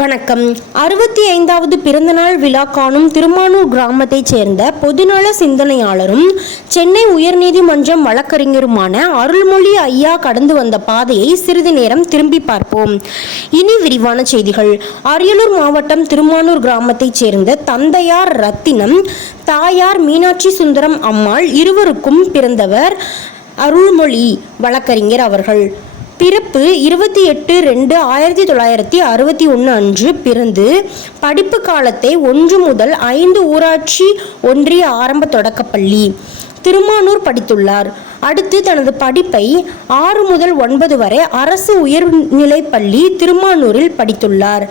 வணக்கம். அறுபத்தி ஐந்தாவது பிறந்தநாள் விழா காணும் திருமானூர் கிராமத்தைச் சேர்ந்த பொதுநல சிந்தனையாளரும் சென்னை உயர்நீதிமன்றம் வழக்கறிஞருமான அருள்மொழி ஐயா கடந்து வந்த பாதையை சிறிது நேரம் திரும்பி பார்ப்போம். இனி விரிவான செய்திகள். அரியலூர் மாவட்டம் திருமானூர் கிராமத்தைச் சேர்ந்த தந்தையார் ரத்தினம் தாயார் மீனாட்சி சுந்தரம் அம்மாள் இருவருக்கும் பிறந்தவர் அருள்மொழி வழக்கறிஞர் அவர்கள். பிறப்பு இருபத்தி எட்டு ரெண்டு ஆயிரத்தி தொள்ளாயிரத்தி அறுபத்தி ஒன்று அன்று பிறந்து படிப்பு காலத்தை ஒன்று முதல் ஐந்து ஊராட்சி ஒன்றிய ஆரம்ப தொடக்கப்பள்ளி திருமானூர் படித்துள்ளார். அடுத்து தனது படிப்பை ஆறு முதல் ஒன்பது வரை அரசு உயர்நிலைப்பள்ளி திருமானூரில் படித்துள்ளார்.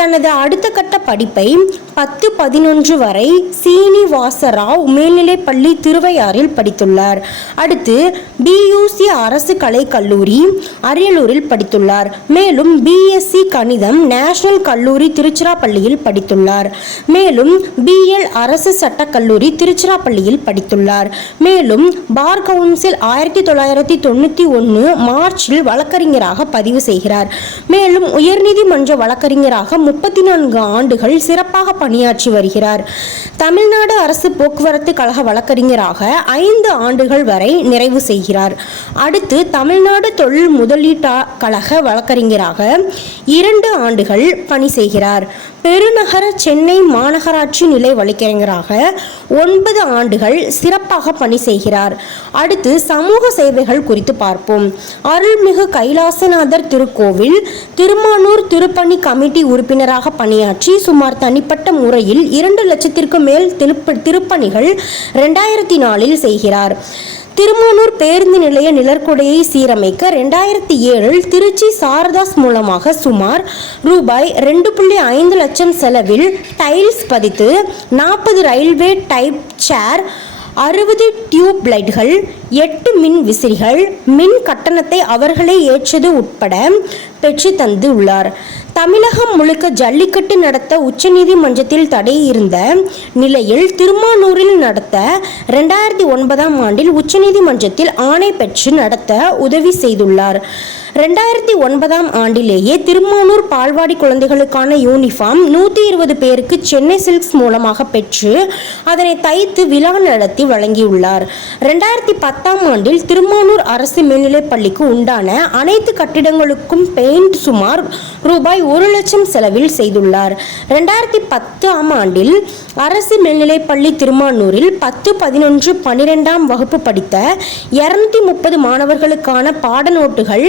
தனது அடுத்த கட்ட படிப்பை பத்து பதினொன்று வரை சீனிவாசராவ் மேல்நிலைப்பள்ளி திருவையாறில் படித்துள்ளார். அடுத்து பியூசி அரசு கலைக் கல்லூரி அரியலூரில் படித்துள்ளார். மேலும் பிஎஸ்சி கணிதம் நேஷனல் கல்லூரி திருச்சிராப்பள்ளியில் படித்துள்ளார். மேலும் பிஎல் அரசு சட்டக் கல்லூரி திருச்சிராப்பள்ளியில் படித்துள்ளார். மேலும் பார் கவுன்சில் ஆயிரத்தி தொள்ளாயிரத்தி தொண்ணூற்றி ஒன்று மார்ச்சில் வழக்கறிஞராக பதிவு செய்கிறார். மேலும் உயர்நீதிமன்ற வழக்கறிஞராக முப்பத்தி நான்கு ஆண்டுகள் சிறப்பாக பணியாற்றி வருகிறார். தமிழ்நாடு அரசு போக்குவரத்து கழக வழக்கறிஞராக ஐந்து ஆண்டுகள் வரை நிறைவு செய்கிறார். அடுத்து தமிழ்நாடு தொழில் முதலீட்டா கழக வழக்கறிஞராக இரண்டு ஆண்டுகள் பணி செய்கிறார். பெருநகர சென்னை மாநகராட்சி நிலை வழக்கறிஞராக ஒன்பது ஆண்டுகள் சிறப்பாக பணி செய்கிறார். அடுத்து சமூக சேவைகள் குறித்து பார்ப்போம். அருள்மிகு கைலாசநாதர் திருக்கோவில் திருமானூர் திருப்பணி கமிட்டி உறுப்பினராக பணியாற்றி சுமார் தனிப்பட்ட முறையில் இரண்டு லட்சத்திற்கு மேல் திருப்ப திருப்பணிகள் ரெண்டாயிரத்தி நாலில் செய்கிறார். திருமானூர் பேருந்து நிலைய நிழற்குடையை சீரமைக்க ரெண்டாயிரத்தி ஏழில் திருச்சி சாரதாஸ் மூலமாக சுமார் ரூபாய் ரெண்டு புள்ளி ஐந்து லட்சம் செலவில் டைல்ஸ் பதித்து நாற்பது ரயில்வே டைப் சேர் அறுபது டியூப் லைட்கள் எட்டு மின் விசிறிகள் மின் கட்டணத்தை அவர்களே ஏற்றது உட்பட பெற்று தந்து உள்ளார் தமிழகம் முழுக்க ஜல்லிக்கட்டு நடத்த உச்சநீதிமன்றத்தில் தடை இருந்த நிலையில் திருமானூரில் நடத்த ரெண்டாயிரத்தி ஒன்பதாம் ஆண்டில் உச்சநீதிமன்றத்தில் ஆணை பெற்று நடத்த உதவி செய்துள்ளார். ரெண்டாயிரத்தி ஒன்பதாம் ஆண்டிலேயே திருமானூர் பால்வாடி குழந்தைகளுக்கான யூனிஃபார்ம் நூற்றி இருபது பேருக்கு சென்னை சில்க்ஸ் மூலமாக பெற்று அதனை தைத்து விழா நடத்தி வழங்கியுள்ளார். ரெண்டாயிரத்தி பத்தாம் ஆண்டில் திருமானூர் அரசு மேல்நிலைப் பள்ளிக்கு உண்டான அனைத்து கட்டிடங்களுக்கும் பெயிண்ட் சுமார் ரூபாய் ஒரு லட்சம் செலவில் செய்துள்ளார்? ரெண்டாயிரத்தி பத்தாம் ஆண்டில் அரசு மேல்நிலைப்பள்ளி திருமானூரில் பத்து பதினொன்று பன்னிரெண்டாம் வகுப்பு படித்த இருநூத்தி முப்பது மாணவர்களுக்கான பாடநோட்டுகள்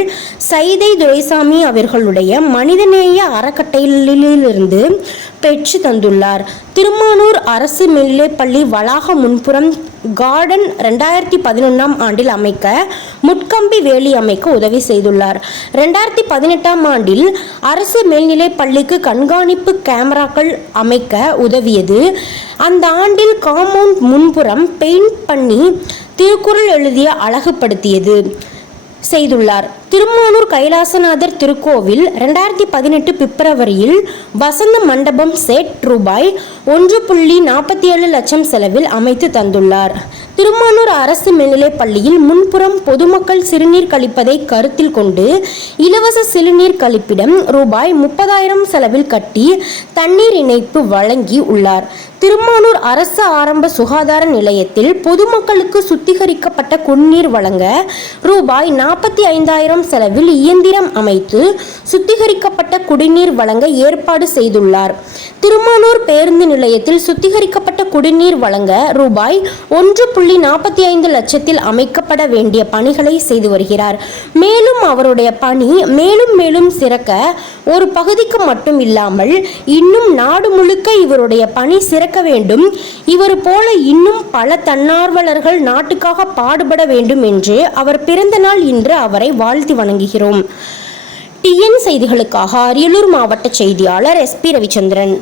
சைதை துரைசாமி அவர்களுடைய மனிதநேய அறக்கட்டளையிலிருந்து பெற்று தந்துள்ளார். திருமானூர் அரசு மேல்நிலைப்பள்ளி வளாக முன்புறம் கார்டன் ரெண்டாயிரத்தி பதினொன்றாம் ஆண்டில் அமைக்க முட்கம்பி வேலி அமைக்க உதவி செய்துள்ளார். ரெண்டாயிரத்தி பதினெட்டாம் ஆண்டில் அரசு மேல்நிலை பள்ளிக்கு கண்காணிப்பு கேமராக்கள் அமைக்க உதவியது. அந்த ஆண்டில் காம்பவுண்ட் முன்புறம் பெயிண்ட் பண்ணி திருக்குறள் எழுதிய அழகுபடுத்தியது. செய்துள்ளார். திருமானூர் கைலாசநாதர் திருக்கோவில் ரெண்டாயிரத்தி பதினெட்டு பிப்ரவரியில் வசந்த மண்டபம் செட் ரூபாய் ஒன்று புள்ளி நாற்பத்தி ஏழு லட்சம் செலவில் அமைத்து தந்துள்ளார். திருமானூர் அரசு மேல்நிலைப் பள்ளியில் முன்புறம் பொதுமக்கள் சிறுநீர் கழிப்பதை கருத்தில் கொண்டு இலவச சிறுநீர் கழிப்பிடம் ரூபாய் முப்பதாயிரம் செலவில் கட்டி தண்ணீர் இணைப்பு வழங்கி உள்ளார் திருமானூர் அரசு ஆரம்ப சுகாதார நிலையத்தில் பொதுமக்களுக்கு சுத்திகரிக்கப்பட்ட குடிநீர் வழங்க ரூபாய் நாற்பத்தி ஐந்தாயிரம் செலவில் இயந்திரம் அமைத்து சுத்திகரிக்கப்பட்ட குடிநீர் வழங்க ஏற்பாடு செய்துள்ளார். திருமானூர் பேருந்து நிலையத்தில் சுத்திகரிக்கப்பட்ட குடிநீர் வழங்க ரூபாய் ஒன்று புள்ளி நாற்பத்தி ஐந்து லட்சத்தில் அமைக்கப்பட வேண்டிய பணிகளை செய்து வருகிறார். மேலும் அவருடைய பணி மேலும் மேலும் சிறக்க ஒரு பகுதிக்கு மட்டும் இல்லாமல் இன்னும் நாடு முழுக்க இவருடைய பணி சிறக்க வேண்டும். இவர் போல இன்னும் பல தன்னார்வலர்கள் நாட்டுக்காக பாடுபட வேண்டும் என்று அவர் பிறந்த நாள் இன்று அவரை வாழ்த்தி வணங்குகிறோம். டிஎன் செய்திகளுக்காக அரியலூர் மாவட்ட செய்தியாளர் எஸ் பி ரவிச்சந்திரன்.